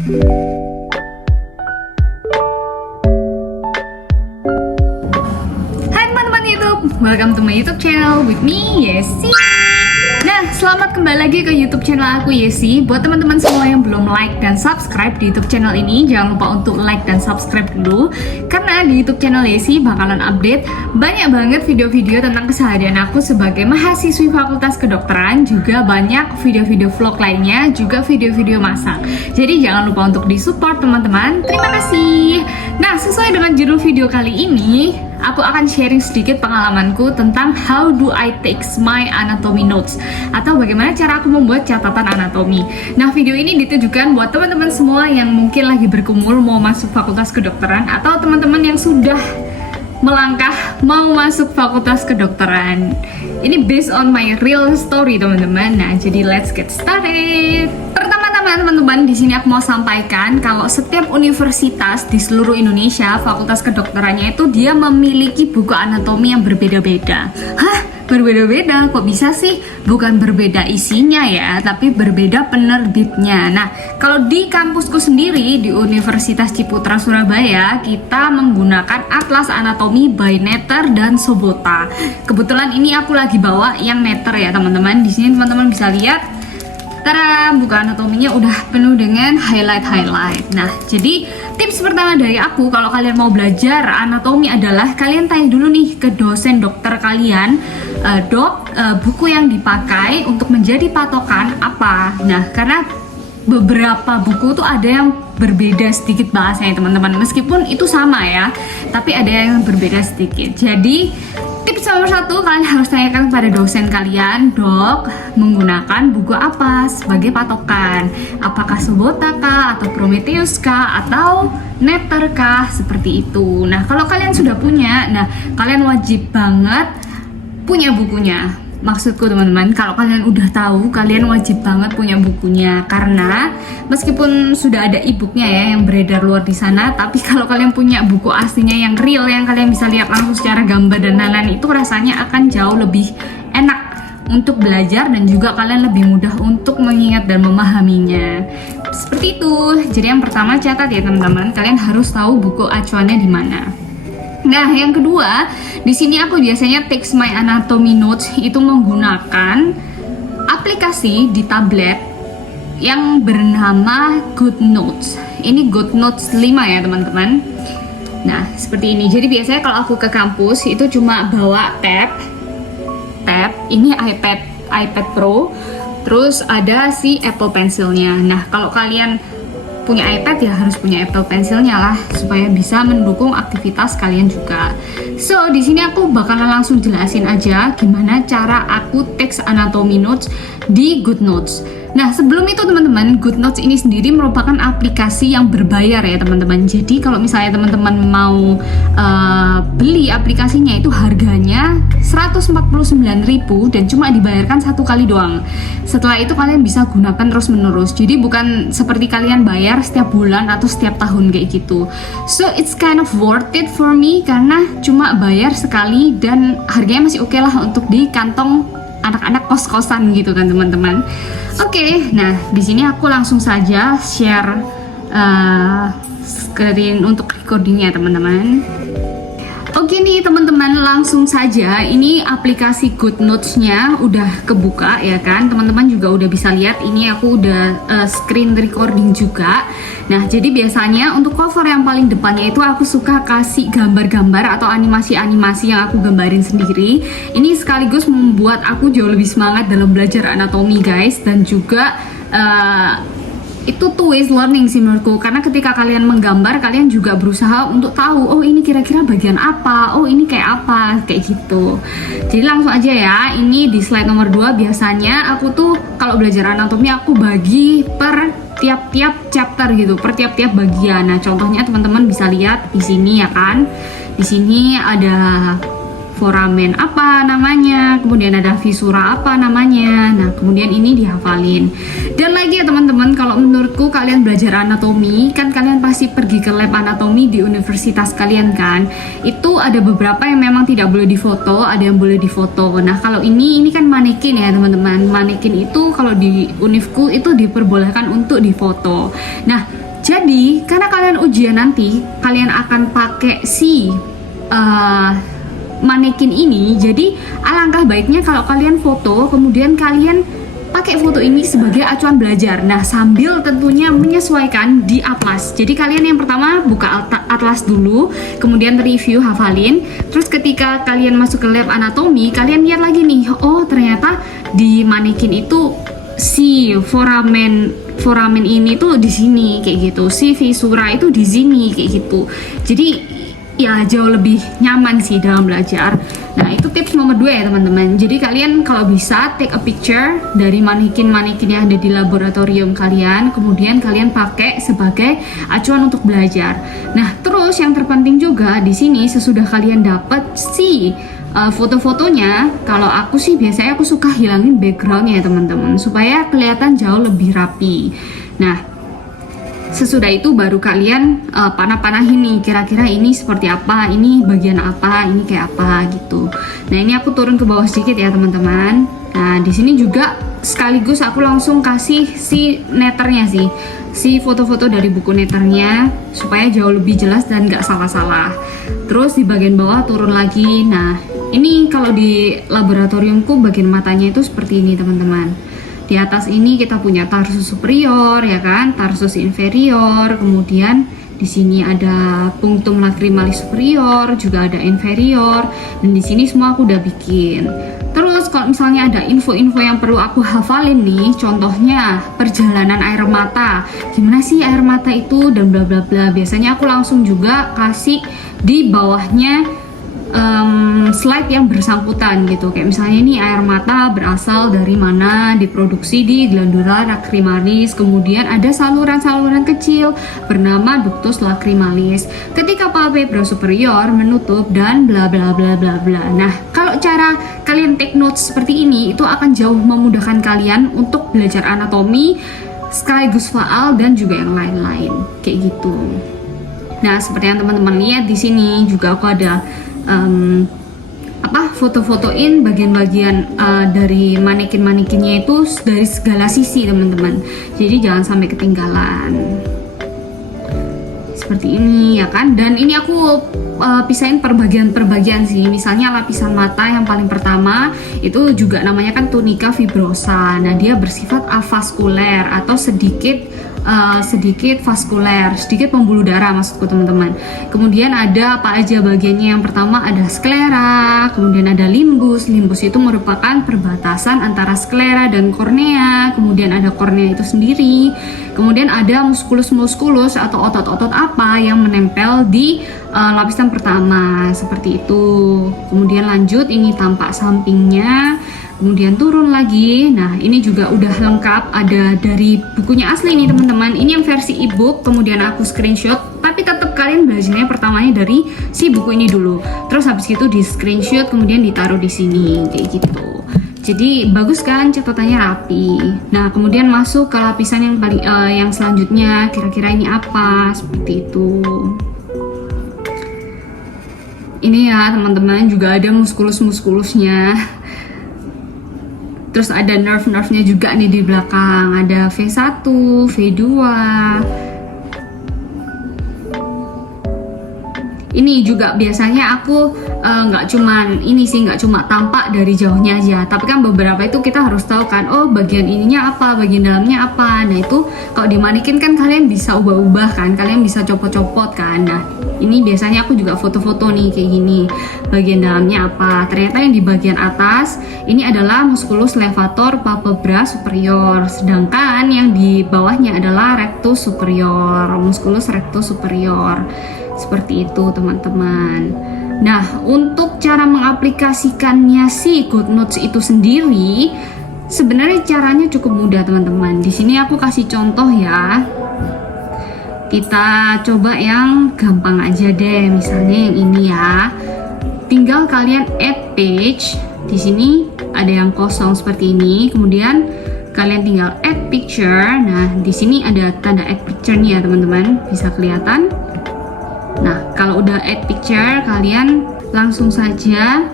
Hai teman-teman YouTube, welcome to my YouTube channel with me, Yesi. Nah, selamat kembali lagi ke YouTube channel aku, Yesi. Buat teman-teman semua yang belum like dan subscribe di YouTube channel ini, jangan lupa untuk like dan subscribe dulu. Karena di YouTube channel Yesi bakalan update banyak banget video-video tentang keseharian aku sebagai mahasiswi Fakultas Kedokteran, juga banyak video-video vlog lainnya, juga video-video masak. Jadi jangan lupa untuk disupport teman-teman. Terima kasih. Nah, sesuai dengan judul video kali ini, aku akan sharing sedikit pengalamanku tentang how do I take my anatomy notes, atau bagaimana cara aku membuat catatan anatomi. Nah, video ini ditujukan buat teman-teman semua yang mungkin lagi bergumul mau masuk Fakultas Kedokteran, atau teman-teman yang sudah melangkah mau masuk Fakultas Kedokteran. Ini based on my real story, teman-teman. Nah, jadi let's get started. Pertama-tama, teman-teman, di sini aku mau sampaikan kalau setiap universitas di seluruh Indonesia, fakultas kedokterannya itu dia memiliki buku anatomi yang berbeda-beda. Hah? Berbeda-beda? Kok bisa sih? Bukan berbeda isinya ya, tapi berbeda penerbitnya. Nah, kalau di kampusku sendiri, di Universitas Ciputra Surabaya, kita menggunakan Atlas Anatomi by Netter dan Sobota. Kebetulan ini aku lagi bawa yang Netter ya, teman-teman. Di sini teman-teman bisa lihat, tada, buku anatominya udah penuh dengan highlight. Nah, jadi tips pertama dari aku kalau kalian mau belajar anatomi adalah kalian tanya dulu nih ke dosen dokter kalian, buku yang dipakai untuk menjadi patokan apa. Nah, karena beberapa buku tuh ada yang berbeda sedikit bahasanya, teman-teman. Meskipun itu sama ya, tapi ada yang berbeda sedikit. Jadi tips nomor 1, kalian harus tanyakan pada dosen kalian, dok, menggunakan buku apa sebagai patokan? Apakah Sobota kah, atau Prometheus kah, atau Netter kah, seperti itu. Nah, kalau kalian sudah punya, nah kalian wajib banget punya bukunya. Maksudku, teman-teman, kalau kalian udah tahu, kalian wajib banget punya bukunya. Karena meskipun sudah ada e-booknya ya yang beredar luar di sana, tapi kalau kalian punya buku aslinya yang real, yang kalian bisa lihat langsung secara gambar dan lain-lain, itu rasanya akan jauh lebih enak untuk belajar, dan juga kalian lebih mudah untuk mengingat dan memahaminya. Seperti itu. Jadi yang pertama, catat ya teman-teman, kalian harus tahu buku acuannya di mana. Nah, yang kedua, di sini aku biasanya take my anatomy notes itu menggunakan aplikasi di tablet yang bernama GoodNotes. Ini GoodNotes 5 ya, teman-teman. Nah, seperti ini. Jadi biasanya kalau aku ke kampus itu cuma bawa tab. Ini iPad Pro. Terus ada si Apple Pencilnya. Nah, kalau kalian punya iPad ya harus punya Apple Pencilnya lah, supaya bisa mendukung aktivitas kalian juga. So, di sini aku bakalan langsung jelasin aja gimana cara aku text anatomy notes di GoodNotes. Nah, sebelum itu teman-teman, GoodNotes ini sendiri merupakan aplikasi yang berbayar ya teman-teman. Jadi kalau misalnya teman-teman mau beli aplikasinya, itu harganya 149.000 dan cuma dibayarkan 1 kali doang. Setelah itu kalian bisa gunakan terus-menerus. Jadi bukan seperti kalian bayar setiap bulan atau setiap tahun kayak gitu. So it's kind of worth it for me karena cuma bayar sekali dan harganya masih oke lah untuk di kantong anak-anak kos-kosan gitu kan, teman-teman. Oke, nah di sini aku langsung saja share screen untuk recordingnya, teman-teman. Oke nih teman-teman, langsung saja, ini aplikasi GoodNotes-nya udah kebuka ya kan, teman-teman juga udah bisa lihat, ini aku udah screen recording juga. Nah, jadi biasanya untuk cover yang paling depannya itu aku suka kasih gambar-gambar atau animasi-animasi yang aku gambarin sendiri. Ini sekaligus membuat aku jauh lebih semangat dalam belajar anatomi, guys, dan juga itu two ways learning sih menurutku, karena ketika kalian menggambar, kalian juga berusaha untuk tahu, oh ini kira-kira bagian apa, oh ini kayak apa, kayak gitu. Jadi langsung aja ya, ini di slide nomor 2, biasanya aku tuh kalau belajar anatomi aku bagi per tiap-tiap chapter gitu, per tiap-tiap bagian. Nah, contohnya teman-teman bisa lihat di sini ya kan, di sini ada foramen apa namanya, kemudian ada visura apa namanya. Nah, kemudian ini dihafalin. Dan lagi ya teman-teman, kalau menurutku kalian belajar anatomi, kan kalian pasti pergi ke lab anatomi di universitas kalian kan. Itu ada beberapa yang memang tidak boleh difoto, ada yang boleh difoto. Nah, kalau ini kan manekin ya teman-teman. Manekin itu kalau di univku itu diperbolehkan untuk difoto. Nah, karena kalian ujian nanti, kalian akan pakai si manekin ini. Jadi alangkah baiknya kalau kalian foto, kemudian kalian pakai foto ini sebagai acuan belajar. Nah, sambil tentunya menyesuaikan di atlas. Jadi kalian yang pertama buka atlas dulu, kemudian review, hafalin. Terus ketika kalian masuk ke lab anatomi, kalian lihat lagi nih, oh ternyata di manekin itu si foramen ini tuh di sini kayak gitu, si visura itu di sini kayak gitu. Jadi ya jauh lebih nyaman sih dalam belajar. Nah, itu tips nomor 2 ya teman-teman. Jadi kalian kalau bisa take a picture dari manekin-manekin yang ada di laboratorium kalian, kemudian kalian pakai sebagai acuan untuk belajar. Nah, terus yang terpenting juga di sini sesudah kalian dapat si foto-fotonya, kalau aku sih biasanya aku suka hilangin backgroundnya ya teman-teman, supaya kelihatan jauh lebih rapi. Nah, sesudah itu baru kalian panah-panahin nih, kira-kira ini seperti apa, ini bagian apa, ini kayak apa gitu. Nah, ini aku turun ke bawah sedikit ya teman-teman. Nah, di sini juga sekaligus aku langsung kasih si netternya sih, si foto-foto dari buku netternya supaya jauh lebih jelas dan nggak salah-salah. Terus di bagian bawah turun lagi. Nah, ini kalau di laboratoriumku bagian matanya itu seperti ini teman-teman. Di atas ini kita punya tarsus superior ya kan, tarsus inferior, kemudian di sini ada punctum lacrimalis superior, juga ada inferior, dan di sini semua aku udah bikin. Terus kalau misalnya ada info-info yang perlu aku hafalin nih, contohnya perjalanan air mata, gimana sih air mata itu dan bla bla bla. Biasanya aku langsung juga kasih di bawahnya slide yang bersangkutan gitu, kayak misalnya ini air mata berasal dari mana, diproduksi di glandula lacrimalis, kemudian ada saluran-saluran kecil bernama ductus lacrimalis, ketika palpebra superior menutup dan bla bla bla bla bla. Nah, kalau cara kalian take notes seperti ini itu akan jauh memudahkan kalian untuk belajar anatomi sekaligus faal dan juga yang lain-lain kayak gitu. Nah, seperti yang teman-teman lihat di sini juga aku ada foto-fotoin bagian-bagian dari manekin-manekinnya itu dari segala sisi teman-teman. Jadi jangan sampai ketinggalan. Seperti ini ya kan. Dan ini aku pisahin per bagian sih. Misalnya lapisan mata yang paling pertama itu juga namanya kan tunica fibrosa. Nah, dia bersifat avaskuler atau sedikit vaskuler, sedikit pembuluh darah maksudku teman-teman. Kemudian ada apa aja bagiannya? Yang pertama ada sklera, kemudian ada limbus. Limbus itu merupakan perbatasan antara sklera dan kornea. Kemudian ada kornea itu sendiri. Kemudian ada muskulus atau otot-otot apa yang menempel di lapisan pertama seperti itu. Kemudian lanjut, ini tampak sampingnya. Kemudian turun lagi. Nah, ini juga udah lengkap, ada dari bukunya asli nih teman-teman. Ini yang versi ebook, kemudian aku screenshot. Tapi tetap kalian belajarnya pertamanya dari si buku ini dulu. Terus habis itu di screenshot, kemudian ditaruh di sini kayak gitu. Jadi bagus kan, catatannya rapi. Nah, kemudian masuk ke lapisan yang paling yang selanjutnya. Kira-kira ini apa? Seperti itu. Ini ya teman-teman, juga ada muskulus-muskulusnya. Terus ada nerve-nerve-nya juga nih di belakang. Ada V1, V2. Ini juga biasanya aku nggak cuma tampak dari jauhnya aja, tapi kan beberapa itu kita harus tahu kan, oh bagian ininya apa, bagian dalamnya apa. Nah, itu kalau dimanekin kan kalian bisa ubah-ubah kan, kalian bisa copot-copot kan. Nah, ini biasanya aku juga foto-foto nih kayak gini, bagian dalamnya apa. Ternyata yang di bagian atas ini adalah musculus levator palpebra superior, sedangkan yang di bawahnya adalah rectus superior, musculus rectus superior. Seperti itu teman-teman. Nah, untuk cara mengaplikasikannya si GoodNotes itu sendiri, sebenarnya caranya cukup mudah teman-teman. Di sini aku kasih contoh ya. Kita coba yang gampang aja deh, misalnya yang ini ya. Tinggal kalian add page. Di sini ada yang kosong seperti ini. Kemudian kalian tinggal add picture. Nah, di sini ada tanda add picture-nya ya teman-teman. Bisa kelihatan? Nah, kalau udah add picture, kalian langsung saja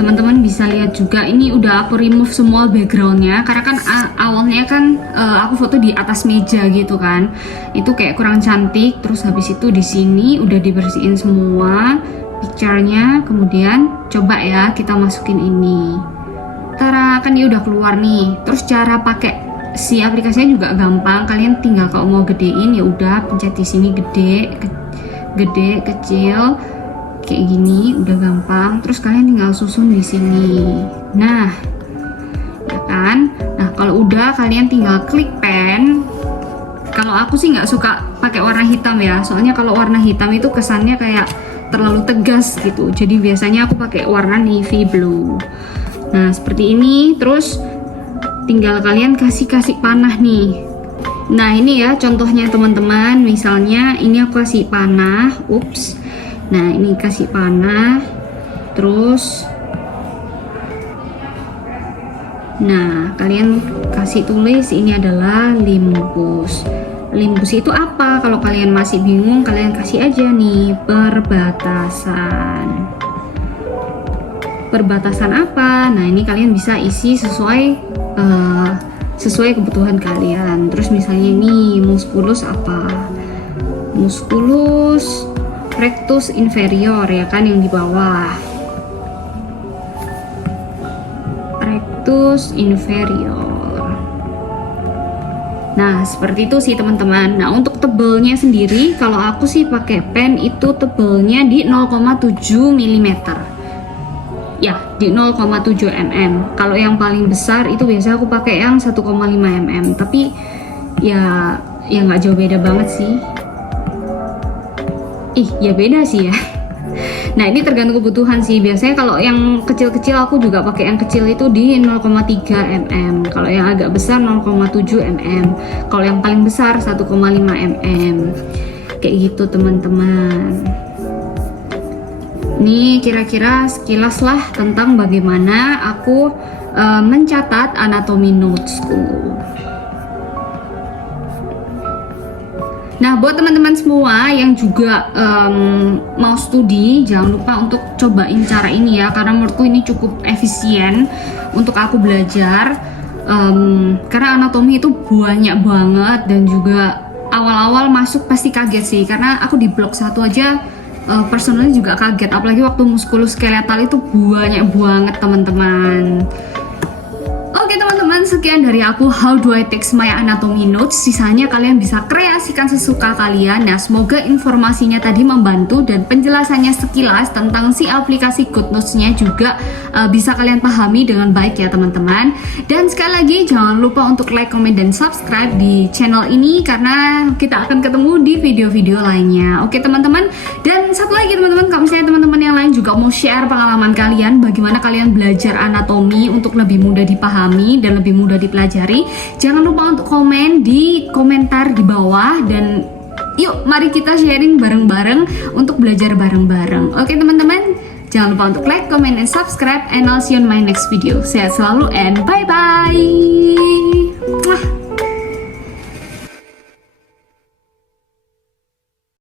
Teman-teman bisa lihat juga ini udah aku remove semua backgroundnya karena kan awalnya kan aku foto di atas meja gitu kan, itu kayak kurang cantik. Terus habis itu di sini udah dibersihin semua picture-nya. Kemudian coba ya kita masukin ini, tara, kan dia udah keluar nih. Terus cara pakai si aplikasinya juga gampang, kalian tinggal kalau mau gedein ya udah pencet di sini gede, kecil kayak gini, udah gampang. Terus kalian tinggal susun di sini. Nah, ya kan? Nah, kalau udah kalian tinggal klik pen. Kalau aku sih nggak suka pakai warna hitam ya, soalnya kalau warna hitam itu kesannya kayak terlalu tegas gitu. Jadi biasanya aku pakai warna navy blue. Nah, seperti ini. Terus tinggal kalian kasih panah nih. Nah, ini ya contohnya teman-teman. Misalnya ini aku kasih panah, ups. Nah, ini kasih panah, terus nah kalian kasih tulis ini adalah limbus. Limbus itu apa? Kalau kalian masih bingung, kalian kasih aja nih perbatasan. Perbatasan apa? Nah, ini kalian bisa isi sesuai kebutuhan kalian. Terus misalnya ini musculus apa? Musculus rectus inferior, ya kan, yang di bawah. Rectus inferior. Nah, seperti itu sih teman-teman. Nah, untuk tebelnya sendiri kalau aku sih pakai pen itu tebelnya di 0,7 mm. Ya, di 0,7 mm. Kalau yang paling besar itu biasa aku pakai yang 1,5 mm. Tapi ya nggak jauh beda banget sih. Ya beda sih ya. Nah, ini tergantung kebutuhan sih. Biasanya kalau yang kecil-kecil aku juga pakai yang kecil itu di 0,3 mm. Kalau yang agak besar 0,7 mm. Kalau yang paling besar 1,5 mm. Kayak gitu teman-teman. Ini kira-kira sekilas lah tentang bagaimana aku mencatat anatomi notesku. Nah, buat teman-teman semua yang juga mau studi, jangan lupa untuk cobain cara ini ya, karena menurutku ini cukup efisien untuk aku belajar. Karena anatomi itu banyak banget dan juga awal-awal masuk pasti kaget sih, karena aku di blok 1 aja personally juga kaget, apalagi waktu muskuloskeletal itu banyak banget teman-teman. Oke teman-teman, sekian dari aku how do I text my anatomy notes. Sisanya kalian bisa kreasikan sesuka kalian. Nah, semoga informasinya tadi membantu dan penjelasannya sekilas tentang si aplikasi GoodNotes-nya juga bisa kalian pahami dengan baik ya teman-teman. Dan sekali lagi jangan lupa untuk like, comment, dan subscribe di channel ini karena kita akan ketemu di video-video lainnya. Oke teman-teman, dan satu lagi teman-teman, kalau misalnya teman-teman yang lain juga mau share pengalaman kalian, bagaimana kalian belajar anatomi untuk lebih mudah dipahami dan lebih mudah dipelajari, jangan lupa untuk komen di komentar di bawah, dan yuk mari kita sharing bareng-bareng untuk belajar bareng-bareng. Oke teman-teman, jangan lupa untuk like, comment, and subscribe, and I'll see you in my next video. Sehat selalu and bye-bye.